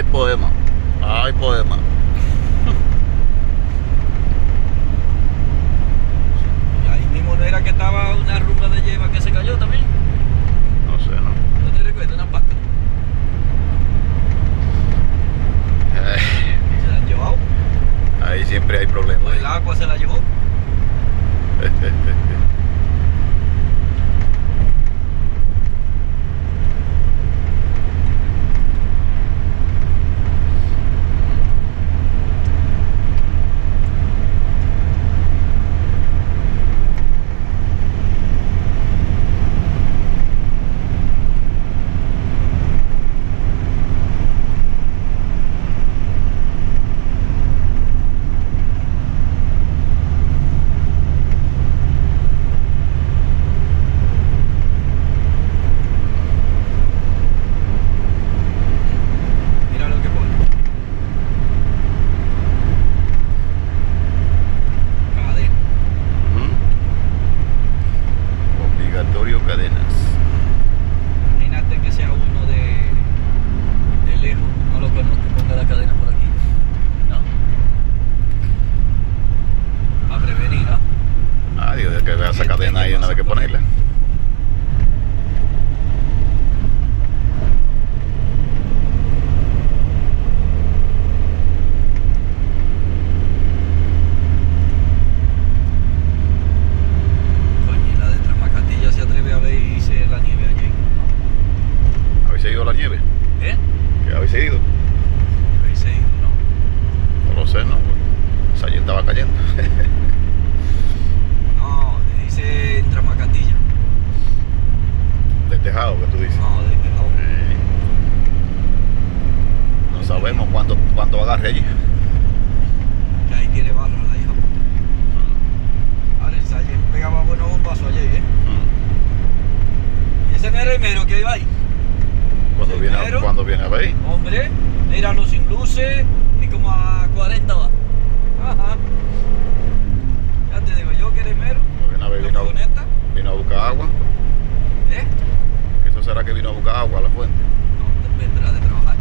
Hay poema. Hay poema. Y ahí mismo no era que estaba una rumba de lleva que se cayó también. No sé, ¿no? ¿No te recuerdas? Una paca. ¿Se la han llevado? Ahí siempre hay problemas. ¿O el agua se la llevó? Mira lo que pone. Cadena. Obligatorio cadenas. Imagínate que sea uno de lejos, no lo conozco, ponga la cadena por aquí, ¿no? Para prevenir, ¿no? Ah, Dios, de que vea esa cadena ahí, nada que ponerla. Coño, y la de Trasmacatilla se atreve a ver y dice la nieve allí. ¿Habéis ido a la nieve? ¿Eh? ¿Qué habéis ido? Habéis ido, ¿no? No lo sé, ¿no? Esa ayer estaba cayendo. No, dice en Trasmacatilla. Del tejado, que tú dices. No, de este lado. No sabemos cuánto agarre allí. Que ahí tiene barra la hija puta. Ahora el Sayer pegaba buenos bombazos ayer, ¿eh? Y ese no era el mero que iba ahí. Cuando viene a ver. Hombre, míralo sin luces y como a 40 va. Ajá. Ya te digo yo que eres mero. Viene a ver, La vino furgoneta, a buscar agua. ¿eh? ¿Eso será que vino a buscar agua a la fuente? No, vendrá de trabajar.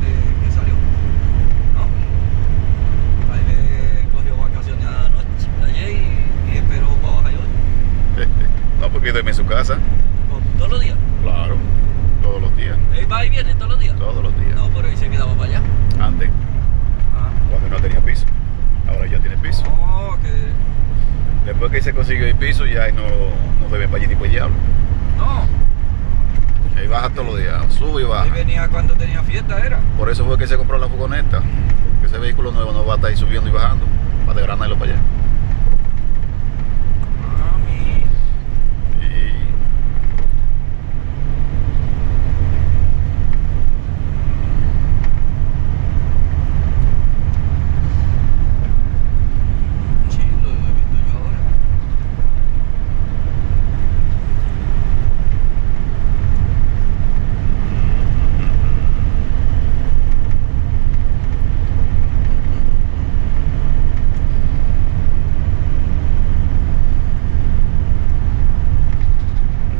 De que salió. ¿No? Ahí cogió vacaciones anoche, ayer y esperó para bajar hoy. No, porque duerme en su casa. Todos los días. Claro, todos los días. Él va y viene todos los días. Todos los días. No, pero ahí se quedaba para allá. Antes, Ah. cuando no tenía piso. Ahora ya tiene piso. No, que. Después que se consiguió el piso, ya no debe para allí ni para el diablo. No. Ahí baja todos los días, sube y baja. Él venía cuando tenía fiesta, era. Por eso fue que se compró la furgoneta. Que ese vehículo nuevo no va a estar ahí subiendo y bajando. Para desgranarlo para allá. Ah, mi. Y Sí, lo he visto yo ahora.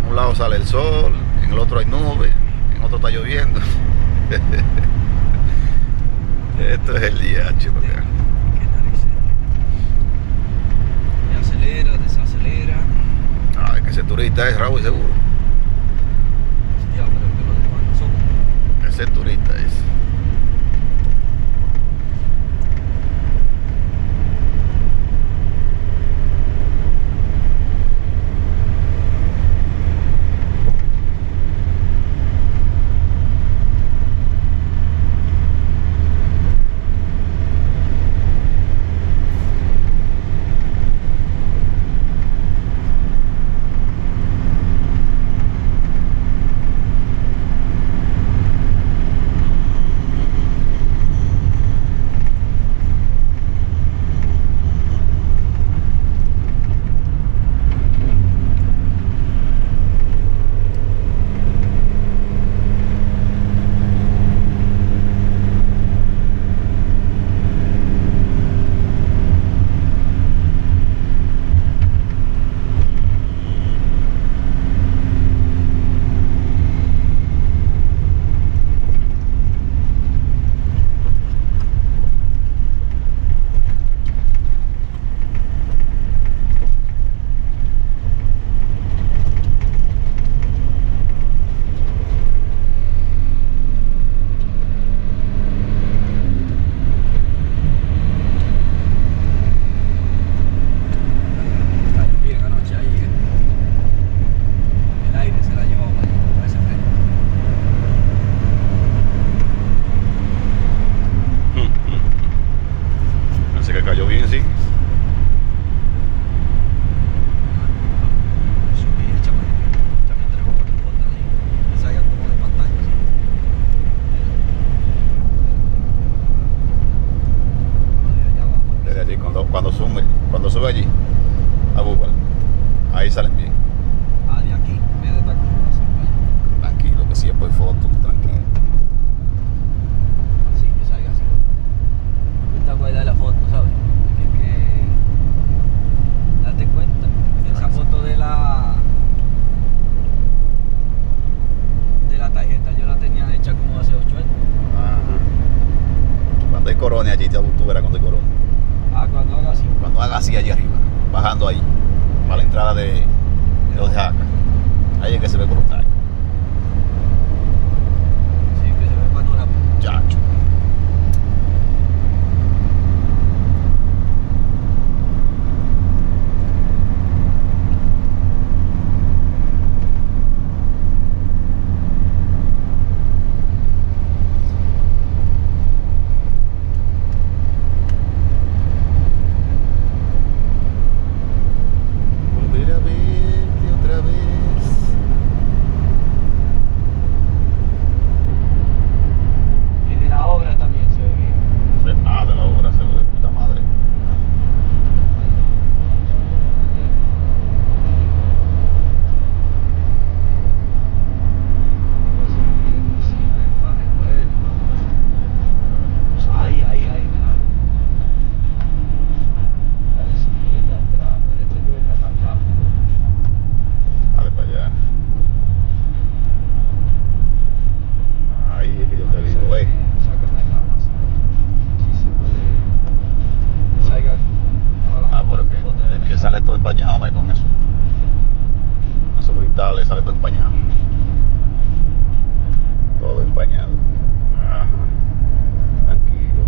en un lado sale el sol, en el otro hay nubes, en otro está lloviendo. Esto es el día, chico. Qué narices. Y acelera, desacelera. Ay, que ese turista es rabo y seguro. Hostia, pero que lo demás no somos. Ese turista es. cuando sube allí a Google, ahí salen bien. Ah, de aquí, en vez de esta configuración, vaya. Tranquilo, que si es por foto, tranquilo. Así, que salga así. Me gusta guardar la foto, ¿sabes? Porque es que... Date cuenta, esa foto de la tarjeta yo la tenía hecha como hace 8 años. Ajá. Cuando hay corona allí, tú verás cuando hay corona. Ah, cuando haga así. Cuando haga así allí arriba, bajando ahí, para la entrada de los de Jaca. Ahí es que se ve brutal. Sí, que se ve panorama. Chacho. Volver a verte otra vez. Y de la obra también se ve bien. Ah, de la obra se ve de puta madre. Ay, ay, ay. Dale para allá. Ahí es que yo te digo, Ah, pero es que sale todo empañado, me con eso. Esos brutales sale todo empañado. Todo empañado. Ajá. Tranquilo.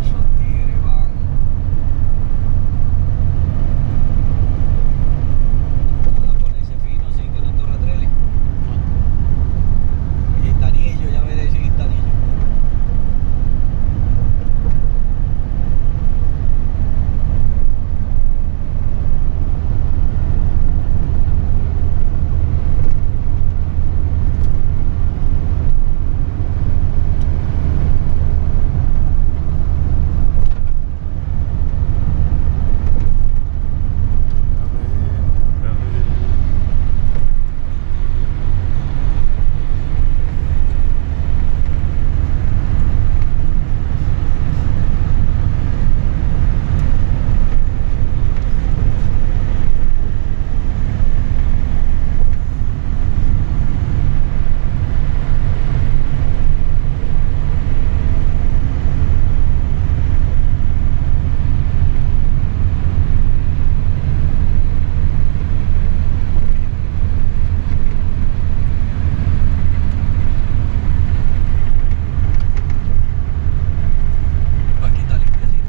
Esos tigres van. Van a ponerse fino así con estos retreles. Quintanillo, ya veré ese Quintanillo. Aquí está limpiecito.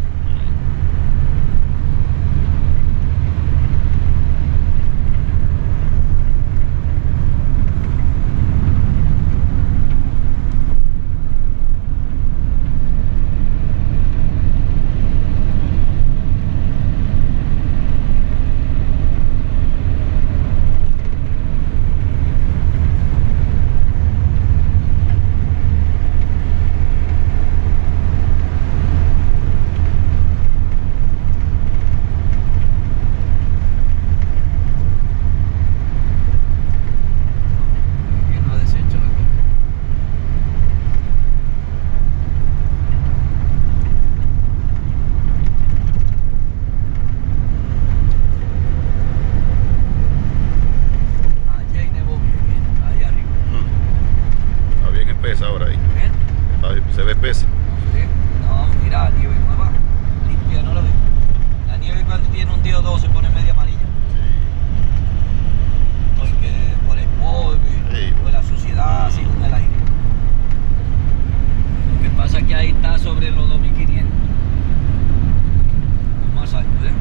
Que no ha deshecho la vida. Allá y nevó bien, ahí arriba. Está bien espesa ahora ahí. ¿Eh? Se ve espesa. Sí. No, mira, nieve nueva. Limpia, no la veo. La nieve cuando tiene un día o dos se pone media amarilla. Porque por el polvo y Sí. por la suciedad, así con el aire. Lo que pasa es que ahí está sobre los 2500. O más alto, ¿eh?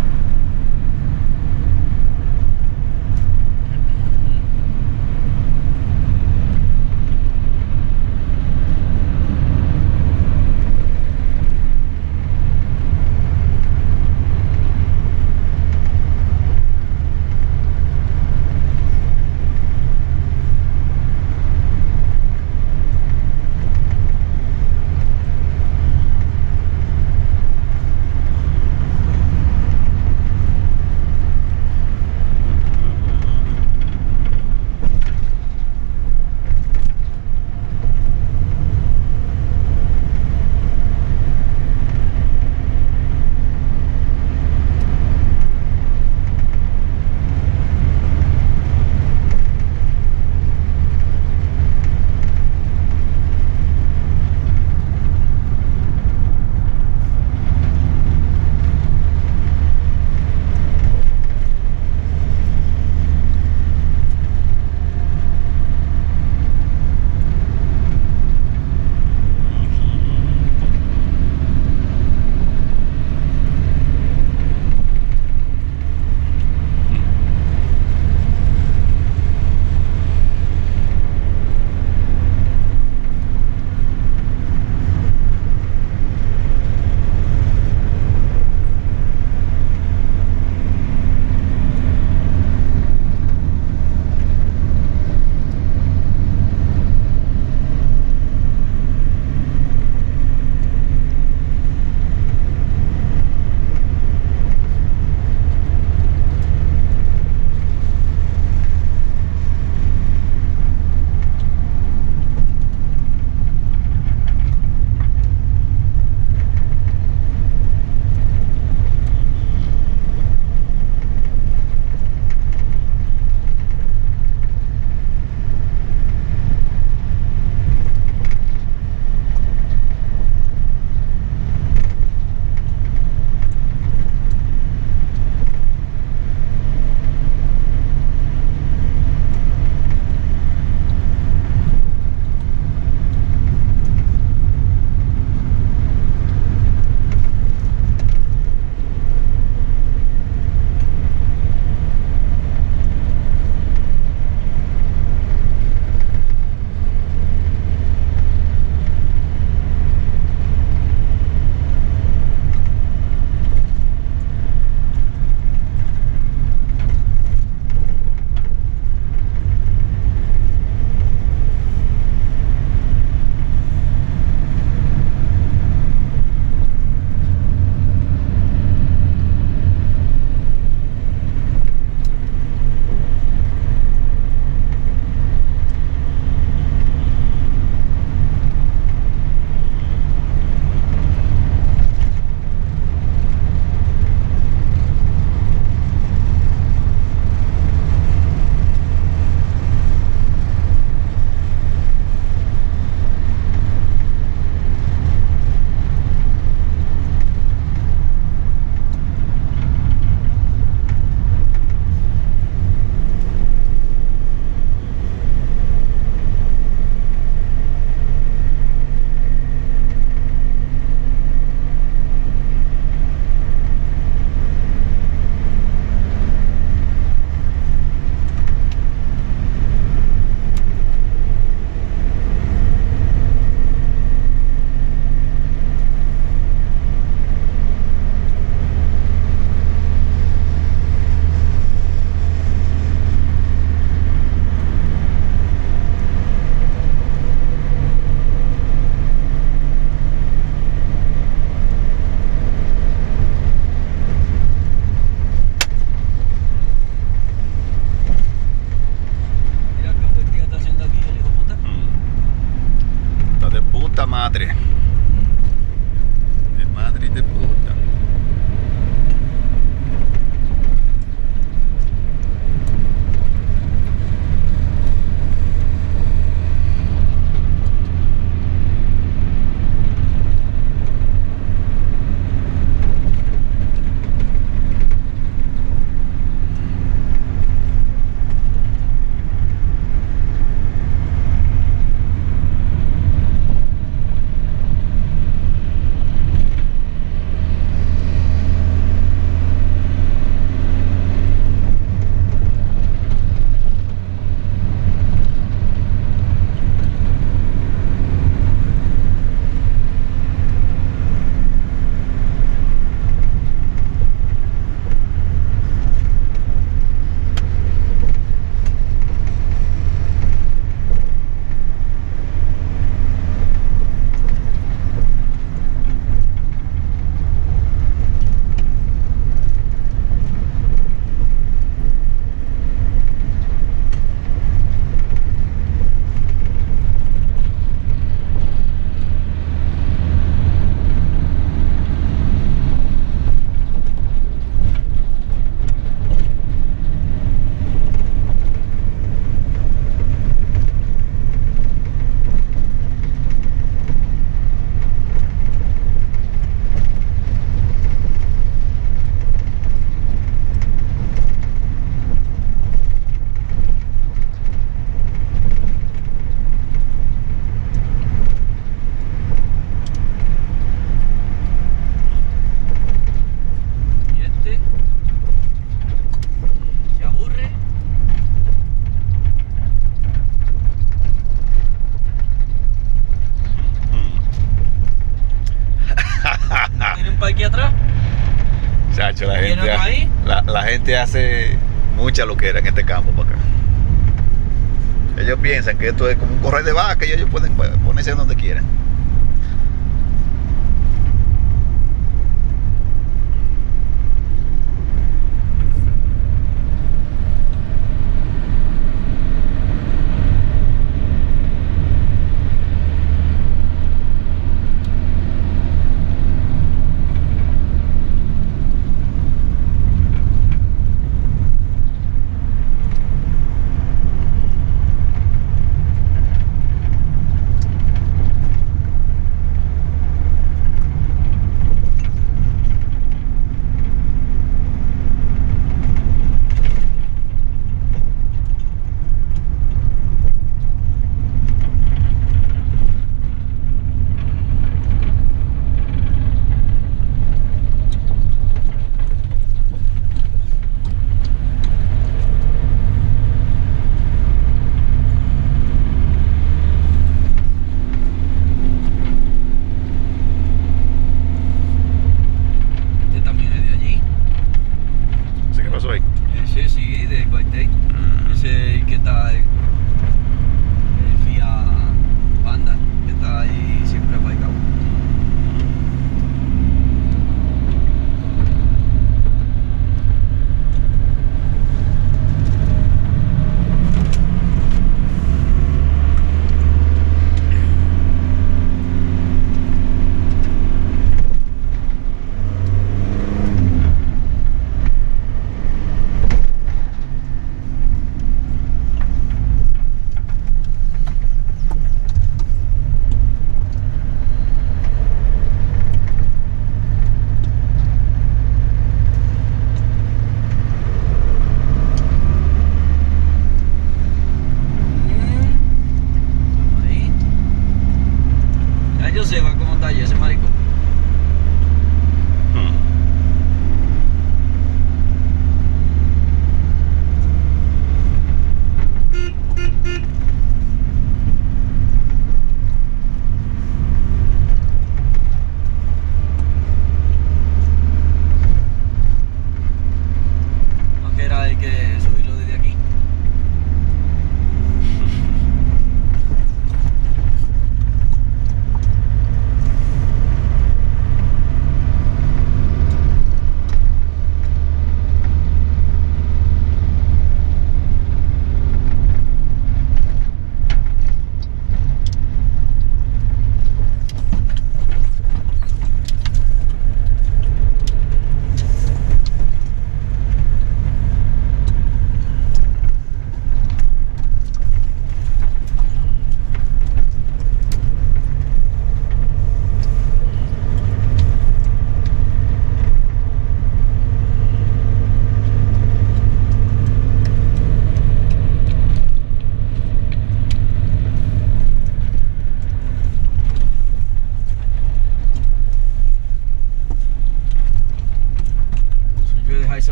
madre. De madre y de puta. Aquí atrás. Chacho, Ahí? La gente hace mucha loquera en este campo para acá. Ellos piensan que esto es como un corral de vaca y ellos pueden ponerse donde quieran.